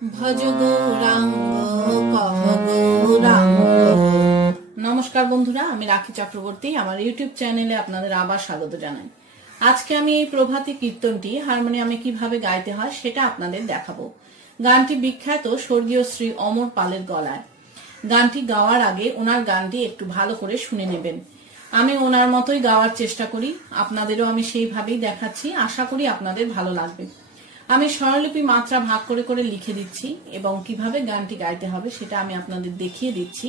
भज गौरांग कह गौरांग। नमस्कार बंधुरा, आमी राखी चक्रवर्ती आमार यूट्यूब चैनेले आपनादेर आबार स्वागत जानाई। आजके आमी एई प्रभाती कीर्तनटी हारमोनियामे किभाबे गाइते हय सेटा आपनादेर देखाबो। गानटी विख्यात स्वर्गीय श्री अमर पालेर गलाय। गानटी गाওয়ার आगे ओनार गानटी एकटु भालो करे शुने नेबेन। आमी ओनार मतोई गाওয়ার चेष्टा करी, आपनादेरও आमी सेइभाবেই देखाচ্ছি। आशा करी आपनादेर भालो लागबे। आमी स्वरलिपि मात्रा भाग करे करे लिखे दिচ্ছি এবং কিভাবে গানটি গাইতে হবে সেটা আমি আপনাদের দেখিয়ে দিচ্ছি।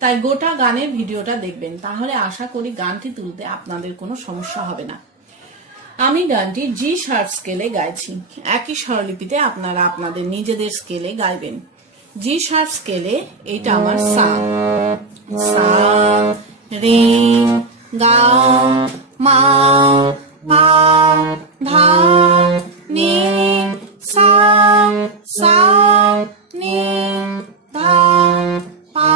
তাই গোটা গানের ভিডিওটা দেখবেন, তাহলে আশা করি গানটি তুলতে আপনাদের কোনো সমস্যা হবে না। আমি গানটি জি শার্প স্কেলে গাইছি। একই স্বরলিপিতে আপনারা আপনাদের নিজেদের স্কেলে গাইবেন। জি শার্প স্কেলে এটা আমার সা, সা রে গা মা পা ধা নি सा सा नी धा पा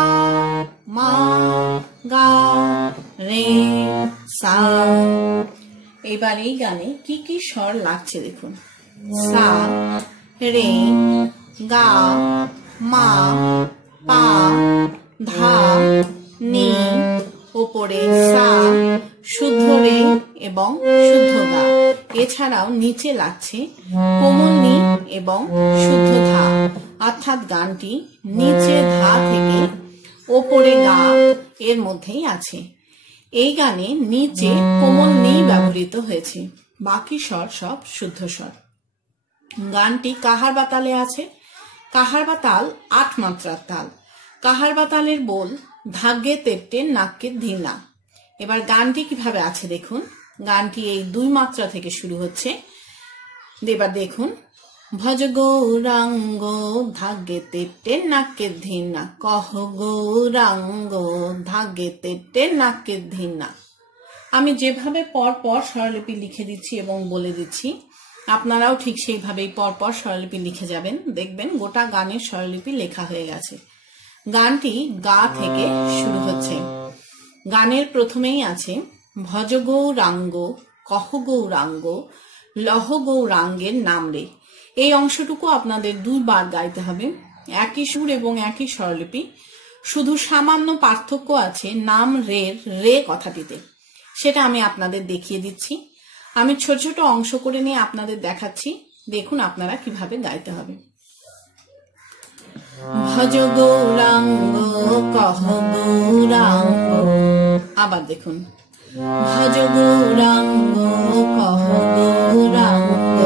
मा गा रे सा। এবার এই গানে কি কি স্বর লাগছে দেখুন। সা রে গা মা পা ধা নি, উপরে সা শুদ্ধ রে এবং শুদ্ধ গা, এছাড়াও নিচে লাগছে কোমল নি এবং শুদ্ধ ধা, অর্থাৎ গানটি নিচে ধা থেকে ওপরে গা এর মধ্যেই আছে। এই গানে নিচে কোমল নি ব্যবহৃত হয়েছে, বাকি স্বর সব শুদ্ধ স্বর। গানটি কাহার বা তালে আছে। কাহার বা তাল ৮ মাত্রার তাল। কাহার বা তালের বোল ধাগ্যে তেপ্টে নাক্যে ধিনা। এবার গানটি কিভাবে আছে দেখুন। গানটি এই ২ মাত্রা থেকে শুরু হচ্ছে। এবার দেখুন, ভজ গৌরাঙ্গ ধাগ্যে তেপ্টে নাক্যে ধিনা, কহ গৌরাঙ্গ ধাগ্যে তেপ্টে নাক্যে ধিনা। আমি যেভাবে পর পর স্বরলিপি লিখে দিচ্ছি এবং বলে দিচ্ছি, আপনারাও ঠিক সেইভাবেই পর পর স্বরলিপি লিখে যাবেন। দেখবেন গোটা গানের স্বরলিপি লেখা হয়ে গেছে। গানটি গা থেকে শুরু হচ্ছে। গানের প্রথমেই আছে ভজ গৌরাঙ্গ কহ গৌরাঙ্গ লহ গৌরাঙ্গের নাম রে। এই অংশটুকু আপনাদের ২ বার গাইতে হবে, একই সুর এবং একই স্বরলিপি। শুধু সামান্য পার্থক্য আছে নাম রের রে কথাটিতে, সেটা আমি আপনাদের দেখিয়ে দিচ্ছি। আমি ছোট ছোট অংশ করে নিয়ে আপনাদের দেখাচ্ছি, দেখুন আপনারা কিভাবে গাইতে হবে। ভজ গৌরাঙ্গ কহ গৌরাঙ্গ, আবার দেখুন, ভজ গৌরাঙ্গ কহ গৌরাঙ্গ।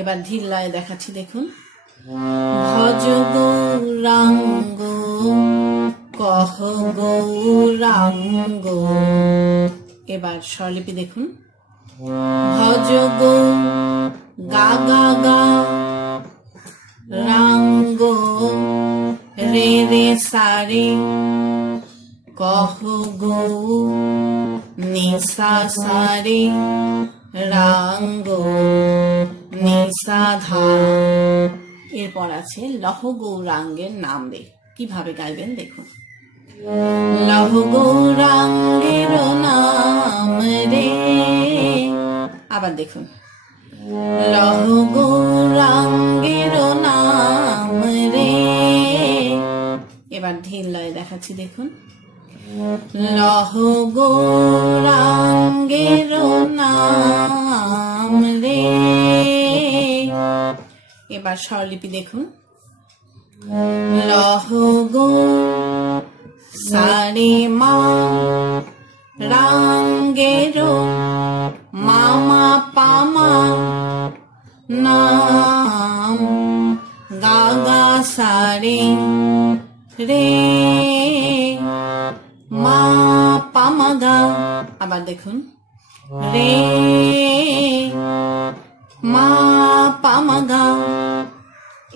এবার ধীর লয়ে দেখাচ্ছি দেখুন, ভজ গৌরাঙ্গ কহ গৌরাঙ্গ। এবার স্বরলিপি দেখুন, ভজ গৌ গা গা গা রাঙ্গ রে রে সারে কহ গৌ নিসা সারে রাঙ্গ নিসা ধা। এরপর আছে লহ গৌরাঙ্গের নাম রে। কিভাবে গাইবেন দেখুন, লহ গৌরাঙ্গের নাম রে। আবার দেখুন, লহ গৌরাঙ্গের নাম রে। এবার ধীর লয়ে দেখাচ্ছি দেখুন, লহ গৌরাঙ্গের নাম রে। এবার স্বরলিপি দেখুন, লহ গৌ সারে মা রাঙ্গের মামা পামা নাম গা গা সারে রে মা পামা গা। আবার দেখুন, রে মা পামা গা।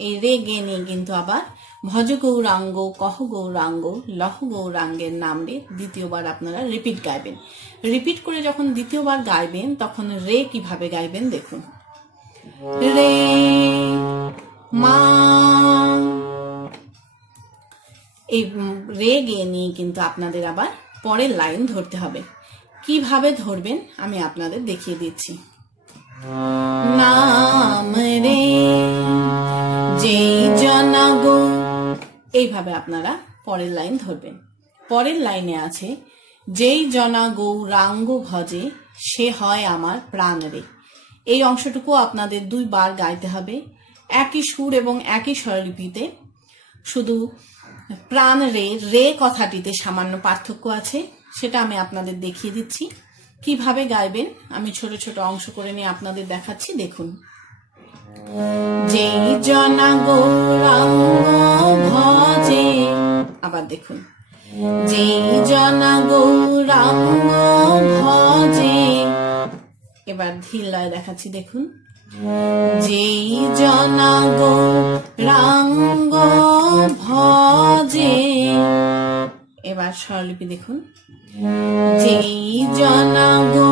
এই রে গে নিয়ে কিন্তু আবার ভজ গৌরাঙ্গ কহ গৌরাঙ্গ লহ গৌরাঙ্গের নাম রে দ্বিতীয়বার আপনারা রিপিট গাইবেন। রিপিট করে যখন দ্বিতীয়বার গাইবেন তখন রে কিভাবে গাইবেন দেখুন, রে মা। এই রে গে নিয়ে কিন্তু আপনাদের আবার পরের লাইন ধরতে হবে। কিভাবে ধরবেন আমি আপনাদের দেখিয়ে দিচ্ছি। नाम रे যেই জনা গো, এইভাবে আপনারা পরের লাইন ধরবেন। পরের লাইনে আছে যেই জনা গৌরাঙ্গ ভজে সে হয় আমার প্রাণ রে। এই অংশটুকু আপনাদের 2 বার গাইতে হবে, একই সুর এবং একই স্বরলিপিতে। শুধু প্রাণ রে রে কথাটিতে সামান্য পার্থক্য আছে, সেটা আমি আপনাদের দেখিয়ে দিচ্ছি কিভাবে গাইবেন। আমি ছোট ছোট অংশ করে নিয়ে আপনাদের দেখাচ্ছি, দেখুন। যেই জনা গৌরাঙ্গ ভজে, আবার দেখুন, যেই জনা গৌরাঙ্গ ভজে। এবার ধীর লয় দেখাচ্ছি, দেখুন। যেই জনা গৌরাঙ্গ ভজে। এবার স্বরলিপি দেখুন। যেই জনা গো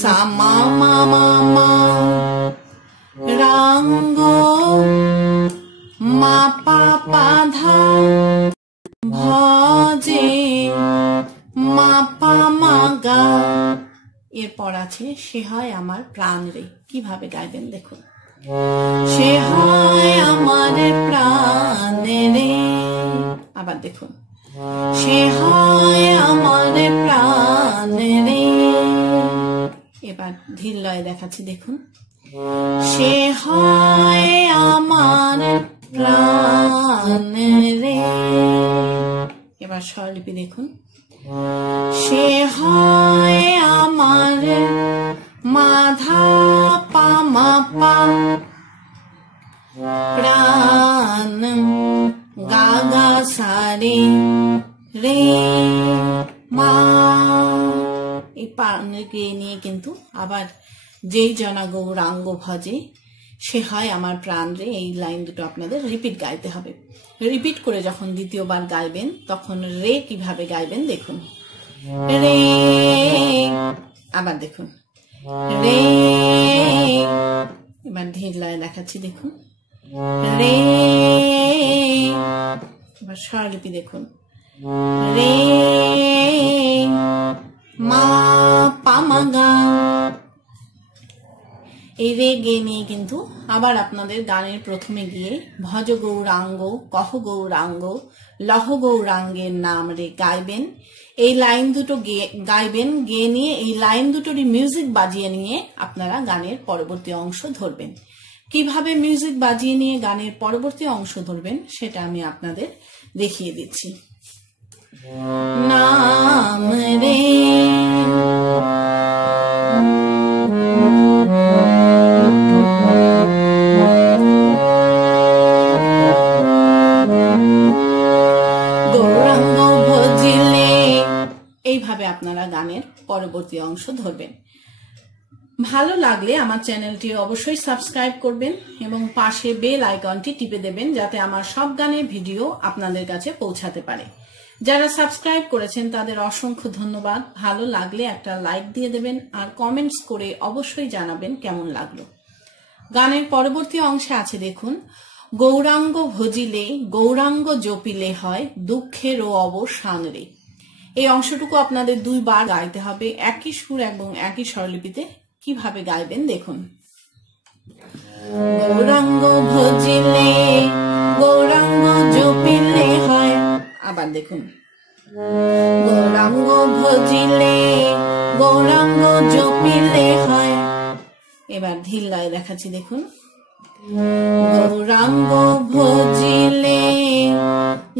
সা মা মা মা মা রাঙ্গ মা পা পা ধা ভজে মা পা মা গা। এরপর আছে সে হয় আমার প্রাণ রে। কিভাবে গাইবেন দেখুন। সে হয় আমার প্রাণ রে। আবার দেখুন। সে হয় আমার প্রাণ রে। এবার ধীর লয়ে দেখাচ্ছি, দেখুন। সে হয় আমার প্রাণ রে। এবার স্বরলিপি দেখুন। সে হয় আমার মাধা পা মা পা প্রাণ গা গা সারে রে মা। এই প্রাণকে নিয়ে কিন্তু আবার যেই জনা গৌরাঙ্গ ভজে সে হয় আমার প্রাণ রে, এই লাইন দুটো আপনাদের রিপিট গাইতে হবে। রিপিট করে যখন দ্বিতীয়বার গাইবেন তখন রে কিভাবে গাইবেন দেখুন। রে, আবার দেখুন রে। এবার ধীর লয়ে দেখাচ্ছি, দেখুন। রে, এবার স্বরলিপি দেখুন। রে মা পা মা গা। এই রে গে নিয়ে কিন্তু আবার আপনাদের গানের প্রথমে গিয়ে ভজ গৌরাঙ্গ কহ গৌরাঙ্গ লহ গৌরাঙ্গের নাম রে গাইবেন। এই লাইন দুটো গাইবেন, গেয়ে নিয়ে এই লাইন দুটোরই মিউজিক বাজিয়ে নিয়ে আপনারা গানের পরবর্তী অংশ ধরবেন। কিভাবে মিউজিক বাজিয়ে নিয়ে গানের পরবর্তী অংশ ধরবেন সেটা আমি আপনাদের দেখিয়ে দিচ্ছি। নাম রে গৌরাঙ্গ ভজিলে, এইভাবে আপনারা গানের পরবর্তী অংশ ধরবেন। ভালো লাগলে আমার চ্যানেলটি অবশ্যই সাবস্ক্রাইব করবেন এবং পাশে বেল আইকনটি টিপে দেবেন যাতে আমার সব গানের ভিডিও আপনাদের কাছে পৌঁছাতে পারে। যারা সাবস্ক্রাইব করেছেন তাদের অসংখ্য ধন্যবাদ। ভালো লাগলে একটা লাইক দিয়ে দেবেন আর কমেন্টস করে অবশ্যই জানাবেন কেমন লাগলো। গানের পরবর্তী অংশে আছে, দেখুন। গৌরাঙ্গ ভজিলে গৌরাঙ্গ জপিলে হয় দুঃখেরও অবসান রে। এই অংশটুকু আপনাদের 2 বার গাইতে হবে, একই সুর এবং একই স্বরলিপিতে। কিভাবে গাইবেন দেখুন। গৌরাঙ্গ ভজিলে গৌরাঙ্গ জপিলে হয়, আবার দেখুন। গৌরাঙ্গ ভজিলে গৌরাঙ্গ জপিলে হয়। এবার ধীর লয়ে দেখাচ্ছি, দেখুন। গৌরাঙ্গ ভজিলে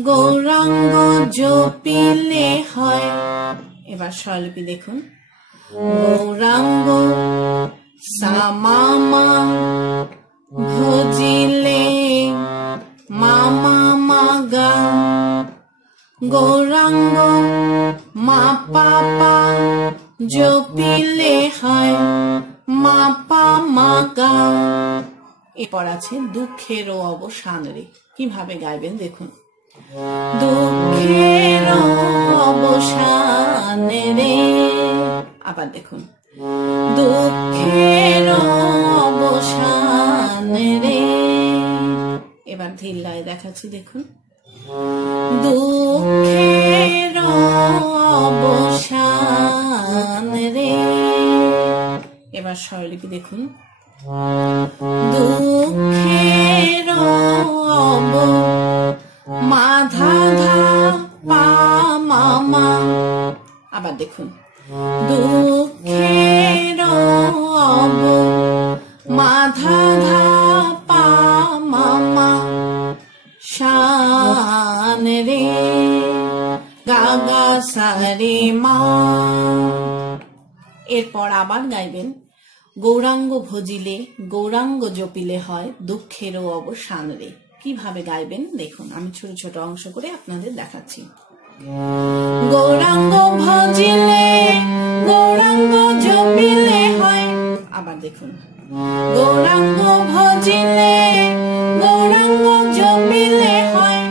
গৌরাঙ্গ জপিলে হয়। এবার স্বরলিপি দেখুন। গৌরাঙ্গ সা মা মা ভজিলে মা মা মা গা। গৌরাঙ্গ মা পা পা জপিলে হয় মা পা মা গা। এরপর আছে দুঃখেরও অবসান রে। কিভাবে গাইবেন দেখুন। দুঃখের অবসান রে। আবার দেখুন। দুঃখের অবসান রে। এবার ধীর লয়ে দেখাচ্ছি, দেখুন। দুঃখের অবসান রে। এবার স্বরলিপি দেখুন। দুঃখের এরপর আবার গাইবেন, গৌরাঙ্গ ভজিলে গৌরাঙ্গ জপিলে হয় দুঃখেরও অবসান রে। কিভাবে গাইবেন দেখুন, আমি ছোট ছোট অংশ করে আপনাদের দেখাচ্ছি। গৌরাঙ্গ ভজিলে গৌরাঙ্গ জপিলে হয়, আবার দেখুন, গৌরাঙ্গ ভজিলে গৌরাঙ্গ জপিলে হয়।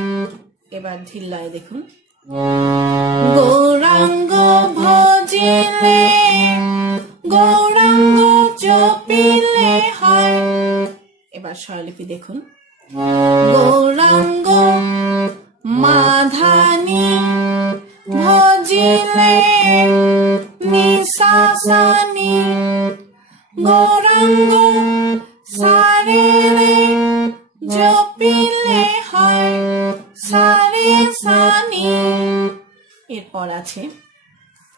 এবার ধিল্লায় দেখুন, গৌরাঙ্গ ভজিলে গৌরাঙ্গ জপিলে হয়। এবার স্বরলিপি দেখুন, গৌরাঙ্গ মাধানি ভজিলে নিশাসানি গৌরাঙ্গ সারে রে জপিলে হয় সারে সানি। এরপর আছে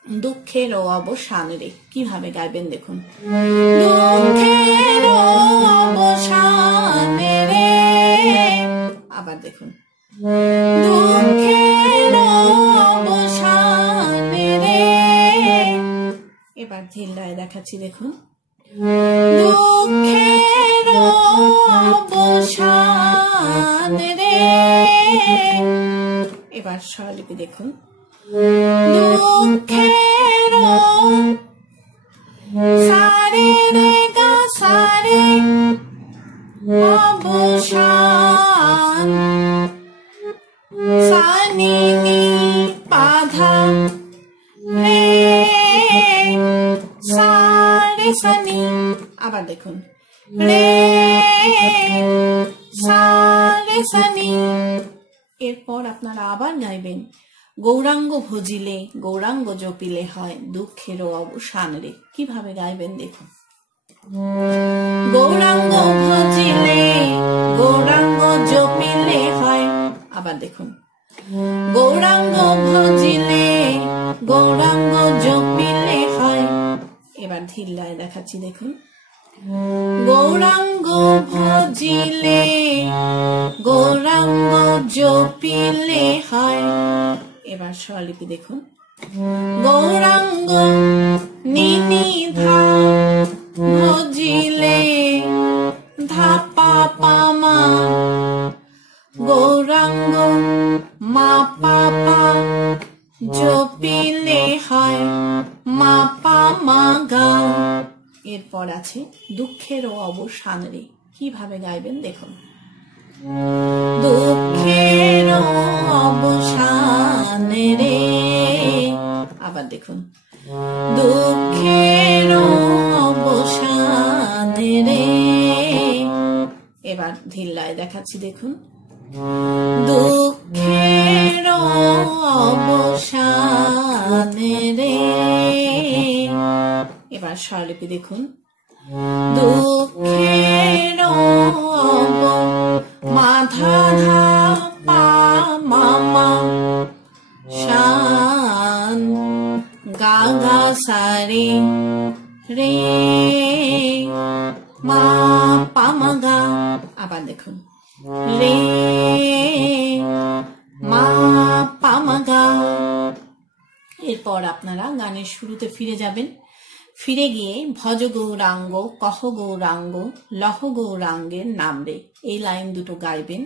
দুঃখের অবসান রে। কিভাবে গাইবেন দেখুন, দুঃখের অবসান রে। আবার দেখুন, দুঃখের অবসান রে। এবার ধিল্লায় দেখাচ্ছি দেখুন, দুঃখের অবসান রে। এবার স্বরলিপি দেখুন, দুঃখের সারে রে গা সারে অবসান সানি নি পাধা রে সারে সানি। আবার দেখুন, রে সারে সানি। এরপর আপনারা আবার গাইবেন, গৌরাঙ্গ ভজিলে গৌরাঙ্গ জপিলে হয় দুঃখেরও অবসান রে। কিভাবে গাইবেন দেখুন, গৌরাঙ্গ ভজিলে গৌরাঙ্গ জপিলে হয়। আবার দেখুন, গৌরাঙ্গ ভজিলে গৌরাঙ্গ জপিলে হয়। এবার ধিল্লায় দেখাচ্ছি দেখুন, গৌরাঙ্গ ভজিলে গৌরাঙ্গ জপিলে হয়। এবার স্বরলিপি দেখুন, গৌরাঙ্গ নিনিধা ভজিলে ধাপা পামা গৌরাঙ্গ মা পাপা জপিলে হয় মা পা মা গা। এরপর আছে দুঃখেরও অবসান রে। কিভাবে গাইবেন দেখুন, দুঃখের অবসান রে। আবার দেখুন, দুঃখের অবসান রে। এবার ধিল্লায় দেখাচ্ছি দেখুন, দুঃখের অবসান রে। এবার স্বরলিপি দেখুন, দুঃখের মাধা ধা পা মামা শান গা গা সারে রে মা পা মা গা। আবার দেখুন, রে মা পা মা গা। এরপর আপনারা গানের শুরুতে ফিরে যাবেন। ফিরে গিয়ে ভজ গৌরাঙ্গ কহ গৌরাঙ্গ লহ গৌরাঙ্গের নাম রে, এই লাইন দুটো গাইবেন।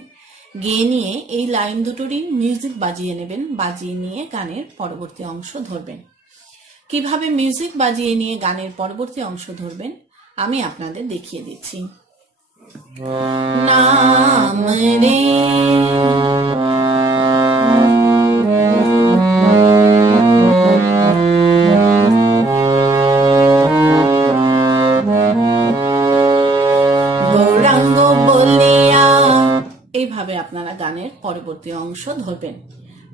গেয়ে নিয়ে এই লাইন দুটোরই মিউজিক বাজিয়ে নেবেন। বাজিয়ে নিয়ে গানের পরবর্তী অংশ ধরবেন। কিভাবে মিউজিক বাজিয়ে নিয়ে গানের পরবর্তী অংশ ধরবেন আমি আপনাদের দেখিয়ে দিচ্ছি। নাম রে গৌরাঙ্গ বলিয়া, এইভাবে আপনারা গানের পরবর্তী অংশ ধরবেন।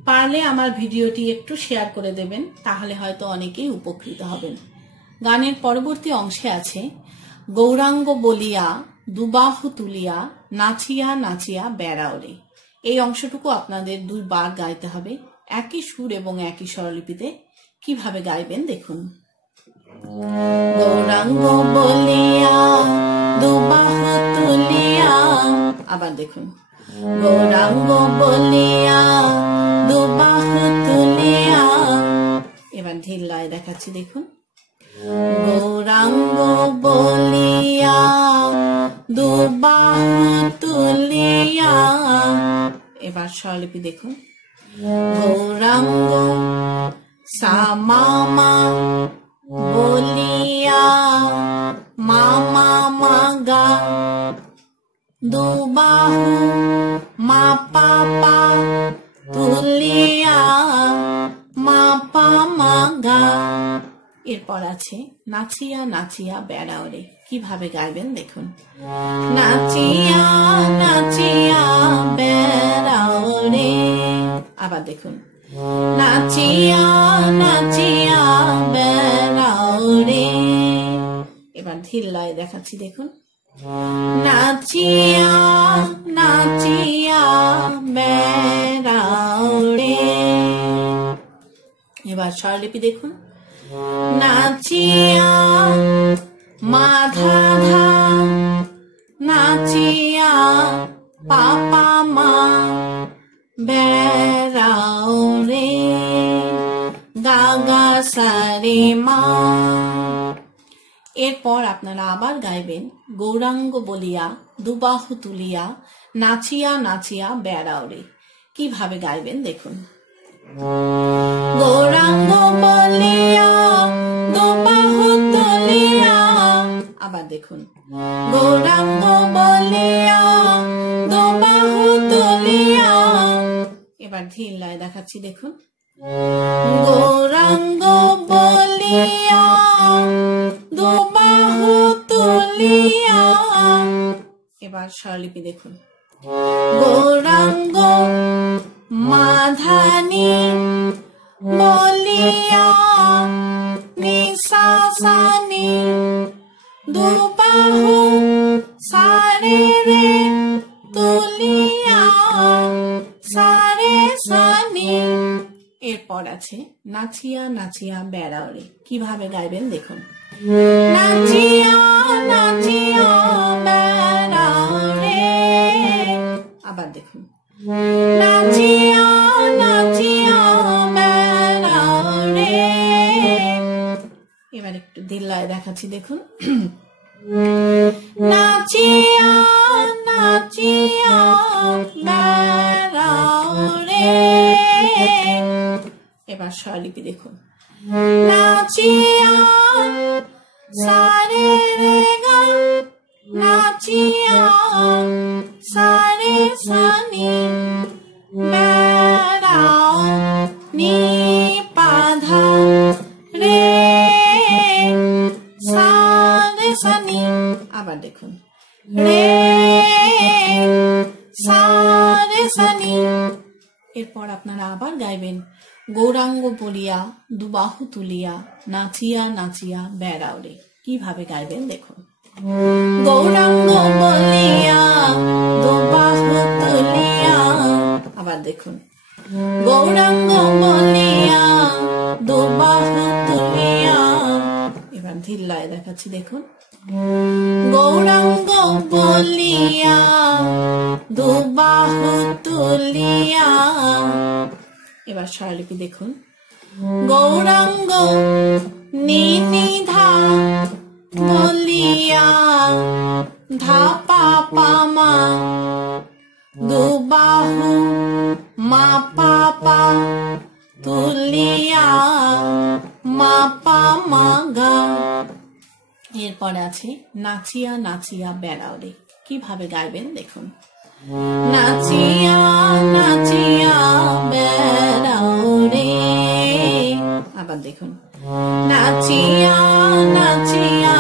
পারলে আমার ভিডিওটি একটু শেয়ার করে দেবেন, তাহলে হয়তো অনেকেই উপকৃত হবেন। গানের পরবর্তী অংশে আছে, গৌরাঙ্গ বলিয়া দুবাহু তুলিয়া নাচিয়া নাচিয়া বেড়াওরে। এই অংশটুকু আপনাদের দুইবার গাইতে হবে, একই সুর এবং একই স্বরলিপিতে। কিভাবে গাইবেন দেখুন, গৌরাঙ্গ বলিয়া দুবাহু তুলিয়া। আবার দেখুন, গৌরাঙ্গ বলিয়া দুবাহু তুলিয়া। এবার ধিল্লায় দেখাচ্ছি দেখুন, গৌরাঙ্গ বলিয়া দুবাহু তুলিয়া। এবার স্বরলিপি দেখুন, গৌরাঙ্গ সা মা বলিয়া মা গা দুবাহু মা পা তুলিয়া মা গা। এরপর আছে নাচিয়া নাচিয়া বেড়াওরে। কিভাবে গাইবেন দেখুন, নাচিয়া নাচিয়া বেড়াওরে। আবার দেখুন, নাচিয়া নাচিয়া বেড়াওরে। এবার ধীর লয়ে দেখাচ্ছি দেখুন, নাচিয়া নাচিয়া বেড়াওরে। এবার স্বরলিপি দেখুন, নাচিয়া মাধা ধা নাচিয়া পাপা মা বেড়াওরে গা গা সারে মা। এরপর আপনারা আবার গাইবেন, গৌরাঙ্গ বলিয়া দুবাহু তুলিয়া নাচিয়া নাচিয়া বেড়াওরে। কিভাবে গাইবেন দেখুন, গৌরাঙ্গ বলিয়া দুবাহু তুলিয়া। আবার দেখুন, গৌরাঙ্গ বলিয়া দুবাহু তুলিয়া। এবার ধীর লয়ে দেখাচ্ছি দেখুন, গৌরাঙ্গ বলিয়া দুবাহু তুলিয়া। এবার স্বরলিপি দেখুন, গৌরাঙ্গ মাধানি বলিয়া নিসা সানি দুবাহু সারে রে তুলিয়া সারে সানি। এরপর আছে নাচিয়া নাচিয়া বেড়াওরে। কিভাবে গাইবেন দেখুন, নাচিয়া নাচিয়া বেড়াওরে। আবার দেখুন, নাচিয়া নাচিয়া বেড়াওরে। এবার একটু দিল্লায় দেখাচ্ছি দেখুন, নাচিয়া নাচিয়া বেড়াওরে। এবার স্বরলিপি দেখুন, নাচিয়া সারে রে গা নাচিয়া সারে সানি বেড়াও নি পাধা রে সারে সানি। আবার দেখুন, রে সারে সানি। এরপর আপনারা আবার গাইবেন, গৌরাঙ্গ বলিয়া দুবাহু তুলিয়া নাচিয়া নাচিয়া বেড়াওরে। কিভাবে গাইবেন দেখুন, গৌরাঙ্গ বলিয়া দুবাহু তুলিয়া। আবার দেখুন, গৌরাঙ্গ বলিয়া দুবাহু তুলিয়া। এবার ধীর লয়ে দেখাচ্ছি দেখুন, গৌরাঙ্গ বলিয়া দুবাহু তুলিয়া। এবার স্বরলিপি দেখুন, গৌরাঙ্গ নিধা বলিয়া ধা পা মা দুবাহু মা পা তুলিয়া মা গা। এরপরে আছে নাচিয়া নাচিয়া বেড়াওরে। কিভাবে গাইবেন দেখুন, নাচিয়া নাচিয়া বেড়াওরে। আবার দেখুন, নাচিয়া নাচিয়া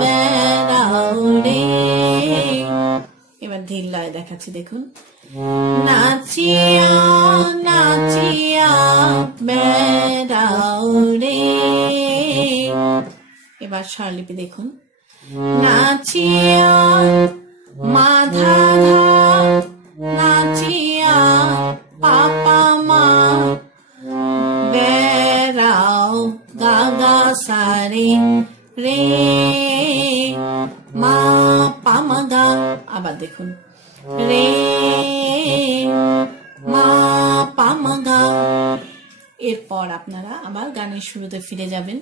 বেড়াওরে। এবার ধীর লয়ে দেখাচ্ছি দেখুন, নাচিয়া নাচিয়া বেড়াওরে। এবার স্বরলিপি দেখুন, নাচিয়া মাধা ধা নাচিয়া পাপা মা বেড়াও গা গা সারে রে মা পা গা। আবার দেখুন, রে মা পা গা। এরপর আপনারা আবার গানের শুরুতে ফিরে যাবেন,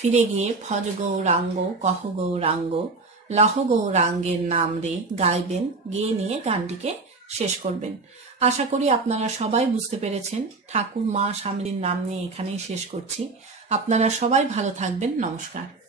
ফিরে গিয়ে ভজ গৌরাঙ্গ কহ গৌরাঙ্গ লহ গৌরাঙ্গের নাম রে গাইবেন, গেয়ে নিয়ে গানটিকে শেষ করবেন। আশা করি আপনারা সবাই বুঝতে পেরেছেন। ঠাকুর মা স্বামীর নাম নিয়ে এখানেই শেষ করছি। আপনারা সবাই ভালো থাকবেন। নমস্কার।